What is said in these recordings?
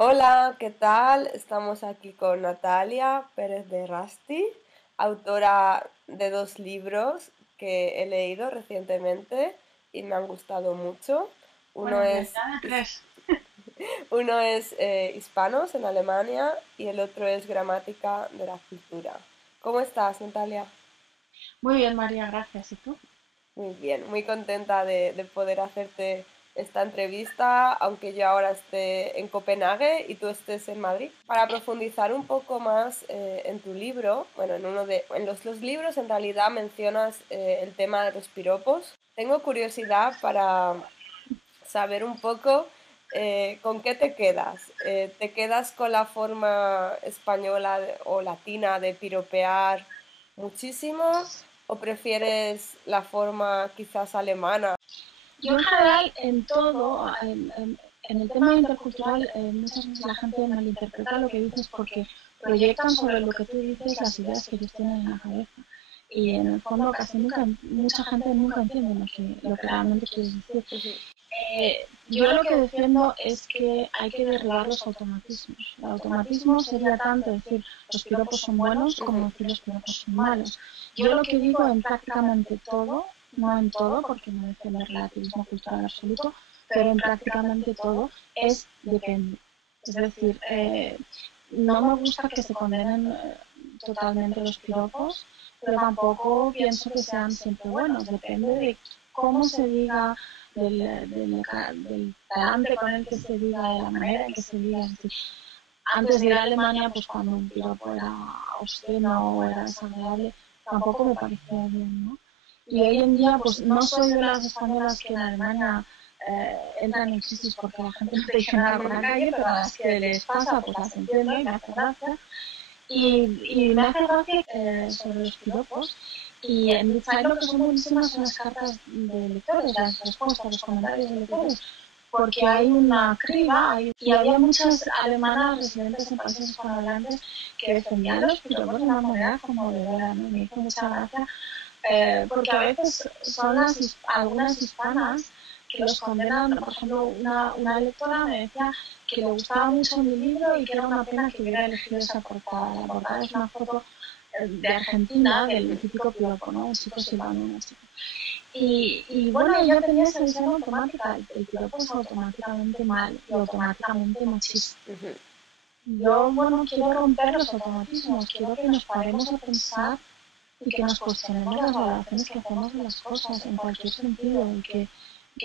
Hola, ¿qué tal? Estamos aquí con Natalia Pérez de Rasti, autora de dos libros que he leído recientemente y me han gustado mucho. Uno Bueno, en es, realidad de tres. uno es Hispanos en Alemania y el otro es Gramática de la Cultura. ¿Cómo estás, Natalia? Muy bien, María, gracias. ¿Y tú? Muy bien, muy contenta de poder hacerte esta entrevista, aunque yo ahora esté en Copenhague y tú estés en Madrid, para profundizar un poco más en tu libro. Bueno, en los libros en realidad mencionas el tema de los piropos. Tengo curiosidad para saber un poco con qué te quedas. ¿Te quedas con la forma española o latina de piropear muchísimo o prefieres la forma quizás alemana? Yo en general, en todo, en el tema intercultural, muchas veces la gente malinterpreta lo que dices porque proyectan sobre lo que tú dices las ideas que ellos tienen en la cabeza. Y en el fondo casi nunca, mucha gente nunca entiende lo que realmente quieres decir. Ujú. Yo lo que defiendo es que hay que derribar los automatismos. El automatismo sería tanto decir los piropos son buenos como Ujú. decir los piropos son malos. Yo lo que digo en prácticamente todo, no en todo, porque no defiendo el relativismo cultural absoluto, pero en prácticamente todo es depende. Es decir, no me gusta que se condenen totalmente los piropos, pero tampoco pienso que sean siempre buenos. Depende de cómo se diga, del talante con el que se diga, de la manera en que se diga. Es decir, antes de ir a Alemania, pues cuando un piropo era obsceno o era desagradable, tampoco me parecía bien, ¿no? Y hoy en día, pues no soy de las españolas que en Alemania entran en crisis porque la gente no te dice nada por la calle, pero a las que les pasa, pues las entiendo y me hace gracia. Y me hace gracia sobre los piropos. Y en Inside lo que son buenísimas son las cartas de lectores, las respuestas, los comentarios de lectores, porque hay una criba y había muchas alemanas residentes en países hispanohablantes que defendían los piropos de una manera como de verdad, ¿no? Me hizo mucha gracia, porque a veces son algunas hispanas que los condenan. Por ejemplo, una lectora me decía que le gustaba mucho mi libro y que era una pena que hubiera elegido esa portada. La portada es una foto de Argentina, del típico piropo, ¿no? Un chico silbando, una chica. Y bueno, ella tenía esa visión automática. El piropo es automáticamente mal y automáticamente machista. Ujú. Yo, bueno, quiero romper los automatismos, quiero que nos paremos a pensar y que nos cuestionemos las valoraciones que hacemos de las cosas en cualquier sentido y que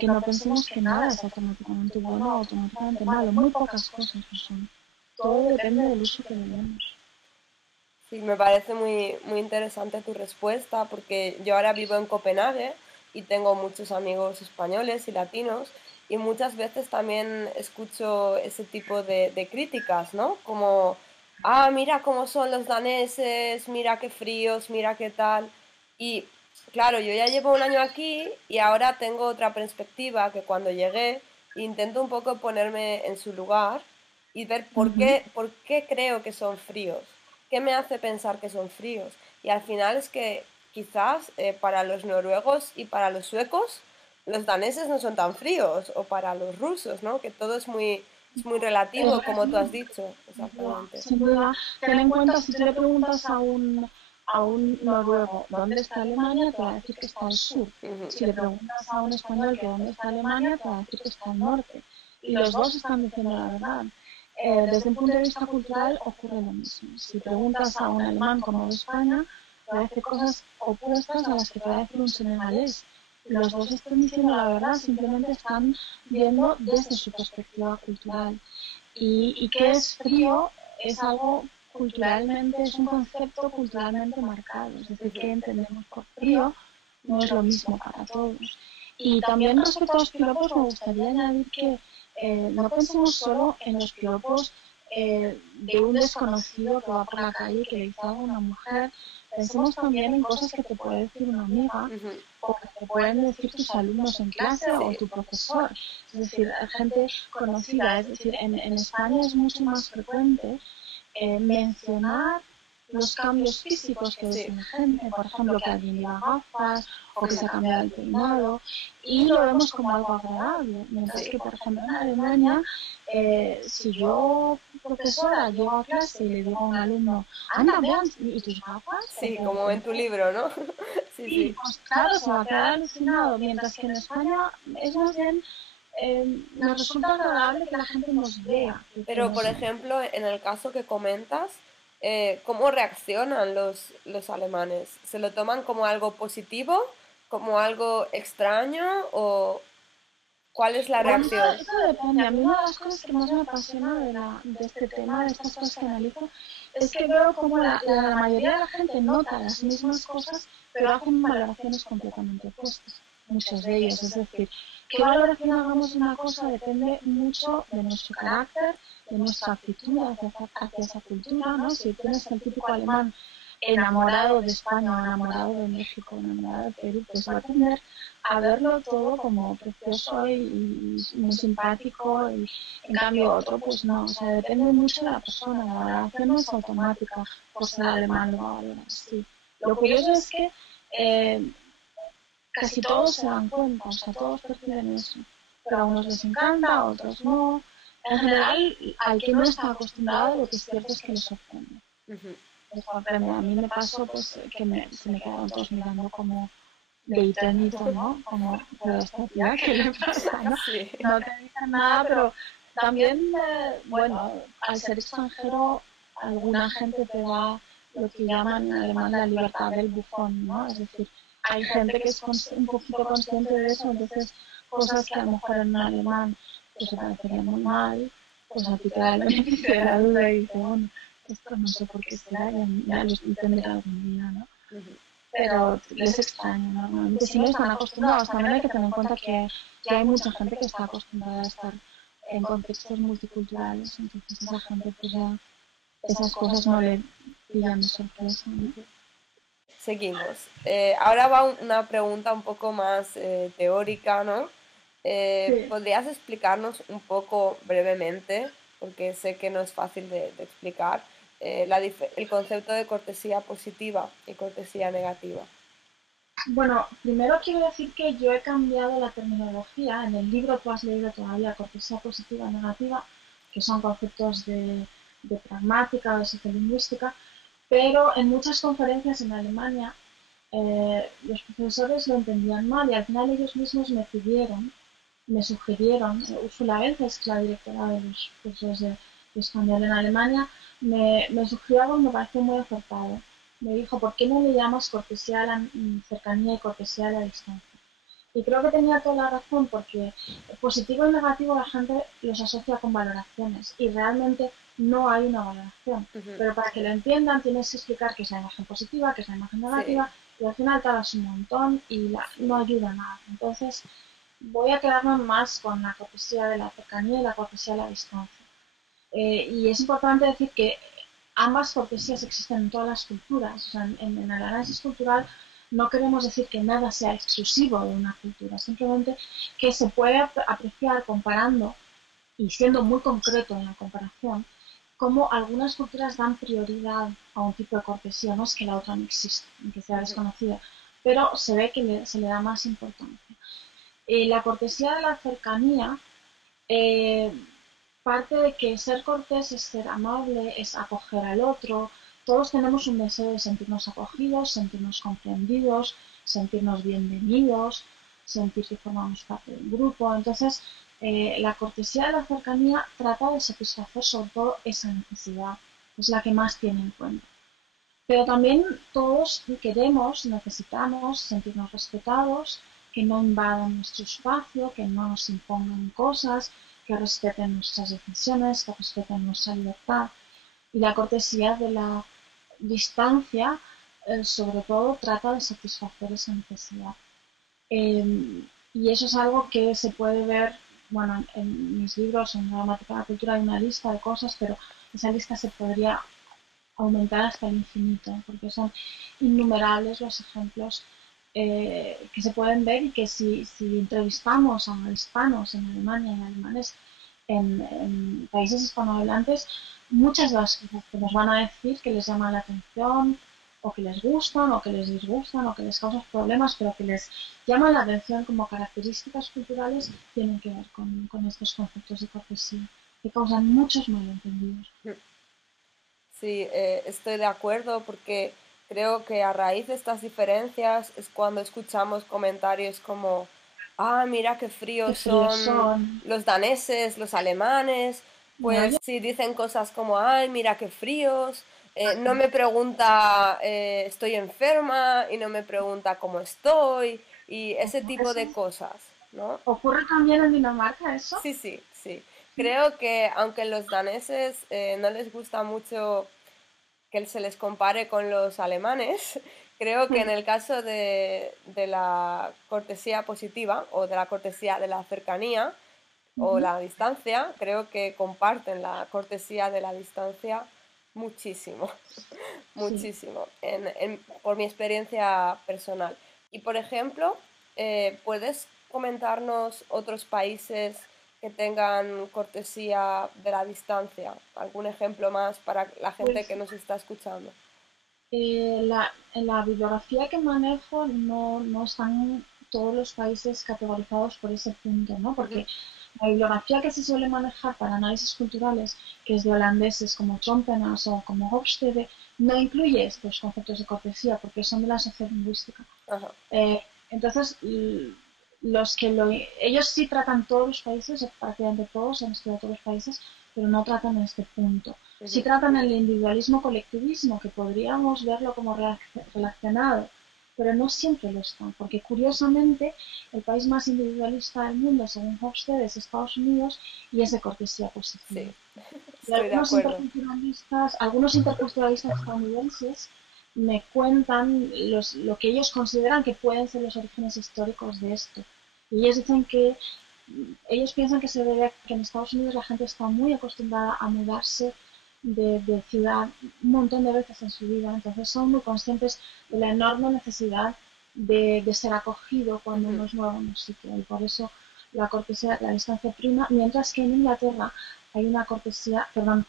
no pensemos que nada es automáticamente bueno o automáticamente malo. Muy pocas cosas lo son. Todo depende del uso que le demos. Sí, me parece muy interesante tu respuesta porque yo ahora vivo en Copenhague y tengo muchos amigos españoles y latinos y muchas veces también escucho ese tipo de críticas, ¿no? Como, ah, mira cómo son los daneses, mira qué fríos, mira qué tal. Y claro, yo ya llevo un año aquí y ahora tengo otra perspectiva que cuando llegué intento un poco ponerme en su lugar y ver Ujú. por qué creo que son fríos. ¿Qué me hace pensar que son fríos? Y al final es que quizás para los noruegos y para los suecos, los daneses no son tan fríos, o para los rusos, ¿no? Que todo es muy Es relativo, como tú has relativo. dicho, exactamente. Sin duda, ten en cuenta, si tú le preguntas a un noruego dónde está Alemania, te va a decir que está al sur. Ujú. Si le preguntas a un español que dónde está Alemania, te va a decir que está al norte. Y los dos están diciendo la verdad. Desde un punto de vista cultural ocurre lo mismo. Si preguntas a un alemán como de España, te va a decir cosas opuestas a las que te va a decir un senegalés. Los dos están diciendo la verdad, simplemente están viendo desde su perspectiva cultural. Y que es frío es algo culturalmente, es un concepto culturalmente marcado, es decir, que Ujú. entendemos por frío no es lo mismo para todos. Y también respecto a los piropos me gustaría añadir que no pensemos solo en los piropos de un desconocido que va por la calle y que le dice algo a una mujer, pensemos también en cosas que te puede decir una amiga Ujú. o que te pueden decir tus alumnos en clase o Sí. tu profesor. Es decir, gente conocida. Es decir, en España es mucho más frecuente mencionar los cambios físicos que ves Sí. en la gente, por ejemplo, que alguien lleva gafas o que Mm. se ha cambiado el peinado, y lo vemos como algo agradable. Mientras Sí. que, por ejemplo, en Alemania, si yo, profesora, llego a clase y le digo a un alumno, anda, vean, ¿y tus gafas? Sí, como en tu libro, ¿no? Sí, Sí, sí. pues claro, se va a quedar alucinado, mientras que en España es más bien, nos resulta agradable que la gente nos vea, que Pero, por nos... ejemplo, en el caso que comentas, ¿cómo reaccionan los alemanes? ¿Se lo toman como algo positivo, como algo extraño o cuál es la Bueno, reacción? eso depende. A mí una de las cosas que más me apasiona de este tema, de estas cosas que analizo, es que veo como la mayoría de la gente nota las mismas cosas, pero hacen valoraciones completamente opuestas, muchos de ellos. Es decir, qué valoración hagamos de una cosa depende mucho de nuestro carácter, de nuestra actitud hacia esa cultura, ¿no? Si tienes el típico alemán enamorado de España, o enamorado de México, o enamorado de Perú, pues va a tender a verlo todo como precioso y muy simpático, y en cambio otro pues no, o sea, depende mucho de la persona, la valoración no es automática por ser alemán, lo va a valorar así. Lo curioso es que eh, casi todos se dan cuenta, o sea, todos perciben eso, pero a unos les encanta, a otros no. En general, al que no está acostumbrado, lo que es cierto es que le sorprende. Ujú. Me sorprende. A mí me pasó pues que se me quedaron todos mirando como gritando, ¿no? Como, pero esta tía, ¿qué le pasa, no? Sí. No te dicen nada, pero también, bueno, al ser extranjero, alguna gente te da lo que llaman en alemán la libertad del bufón, ¿no? Es decir, hay gente que es un poquito consciente de eso, entonces cosas que a lo mejor en un alemán pues te parecerían muy mal, pues a ti te da el beneficio de la duda y dices, bueno, esto no sé por qué será, ya lo tendré algún día, ¿no? Ujú. Pero les extraño normalmente. Si no están acostumbrados, también hay que tener en cuenta que hay mucha gente que está acostumbrada a estar en contextos multiculturales, entonces esa gente pues ya esas cosas no le pillan de sorpresa, ¿no? Seguimos. Ahora va una pregunta un poco más teórica, ¿no? Sí. ¿Podrías explicarnos un poco brevemente, porque sé que no es fácil de explicar, el concepto de cortesía positiva y cortesía negativa? Bueno, primero quiero decir que yo he cambiado la terminología. En el libro tú has leído todavía cortesía positiva y negativa, que son conceptos de pragmática o de sociolingüística, pero en muchas conferencias en Alemania los profesores lo entendían mal y al final ellos mismos me sugirieron, Ursula Welz, que es la directora de los cursos de español en Alemania, me sugirió algo que me pareció muy acertado. Me dijo, ¿por qué no le llamas cortesía a la cercanía y cortesía a la distancia? Y creo que tenía toda la razón porque positivo y negativo la gente los asocia con valoraciones y realmente no hay una valoración. Ujú. Pero para que lo entiendan tienes que explicar qué es la imagen positiva, qué es la imagen Sí, negativa y al final tardas un montón y no sí. ayuda a nada. Entonces voy a quedarme más con la cortesía de la cercanía y la cortesía de la distancia. Y es importante decir que ambas cortesías existen en todas las culturas. O sea, en el análisis cultural no queremos decir que nada sea exclusivo de una cultura, simplemente que se puede apreciar comparando y siendo muy concreto en la comparación, cómo algunas culturas dan prioridad a un tipo de cortesía, no es que la otra no exista, ni que sea Ujú. desconocida, pero se ve que se le da más importancia. La cortesía de la cercanía eh, parte de que ser cortés es ser amable, es acoger al otro. Todos tenemos un deseo de sentirnos acogidos, sentirnos comprendidos, sentirnos bienvenidos, sentir que formamos parte del grupo. Entonces, la cortesía de la cercanía trata de satisfacer sobre todo esa necesidad, es la que más tiene en cuenta. Pero también todos queremos, necesitamos sentirnos respetados, que no invadan nuestro espacio, que no nos impongan cosas, que respeten nuestras decisiones, que respeten nuestra libertad. Y la cortesía de la distancia, sobre todo, trata de satisfacer esa necesidad. Y eso es algo que se puede ver, bueno, en mis libros, en Gramática de la Cultura hay una lista de cosas, pero esa lista se podría aumentar hasta el infinito, porque son innumerables los ejemplos que se pueden ver y que si entrevistamos a hispanos en Alemania y alemanes, en países hispanohablantes, muchas de las cosas que nos van a decir que les llama la atención, o que les gustan, o que les disgustan, o que les causan problemas, pero que les llama la atención como características culturales, tienen que ver con estos conceptos de cortesía, que causan muchos malentendidos. Sí, estoy de acuerdo porque creo que a raíz de estas diferencias es cuando escuchamos comentarios como, ah, mira qué Qué fríos fríos son son, los daneses, los alemanes, ¿no? pues sí dicen cosas como, ay, mira qué fríos, no me pregunta, estoy enferma y no me pregunta cómo estoy y ese tipo Eso de cosas, ¿no? ocurre también en Dinamarca, eso. Sí, sí, sí. Creo que aunque los daneses no les gusta mucho que se les compare con los alemanes, creo que en el caso de la cortesía positiva o de la cortesía de la cercanía o Ujú. la distancia, creo que comparten la cortesía de la distancia muchísimo, Sí. muchísimo, por mi experiencia personal. Y por ejemplo, ¿puedes comentarnos otros países que tengan cortesía de la distancia? ¿Algún ejemplo más para la gente Pues que nos está escuchando? en la bibliografía que manejo no están todos los países categorizados por ese punto, ¿no? Ujú, Porque la bibliografía que se suele manejar para análisis culturales, que es de holandeses como Trompenas o como Hofstede, no incluye estos conceptos de cortesía porque son de la sociolingüística. ajá, Eh, entonces, ellos sí tratan todos los países, o prácticamente todos, han estudiado todos los países, pero no tratan en este punto. Sí ujú, tratan el individualismo-colectivismo, que podríamos verlo como relacionado, pero no siempre lo están, porque curiosamente el país más individualista del mundo, según Hofstede, es Estados Unidos y es de cortesía positiva. sí, Y estoy de acuerdo. algunos interculturalistas estadounidenses me cuentan lo que ellos consideran que pueden ser los orígenes históricos de esto. Y ellos dicen que ellos piensan que se debe a que en Estados Unidos la gente está muy acostumbrada a mudarse de ciudad un montón de veces en su vida, entonces son muy conscientes de la enorme necesidad de ser acogido cuando Ujú, uno es nuevo en un sitio y por eso la cortesía, la distancia prima, mientras que en Inglaterra hay una cortesía, perdón,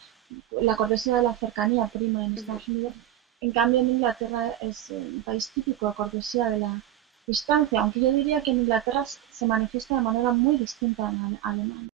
la cortesía de la cercanía prima en ujú. Estados Unidos. En cambio, en Inglaterra es un país típico de cortesía de la distancia, aunque yo diría que en Inglaterra se manifiesta de manera muy distinta en Alemania.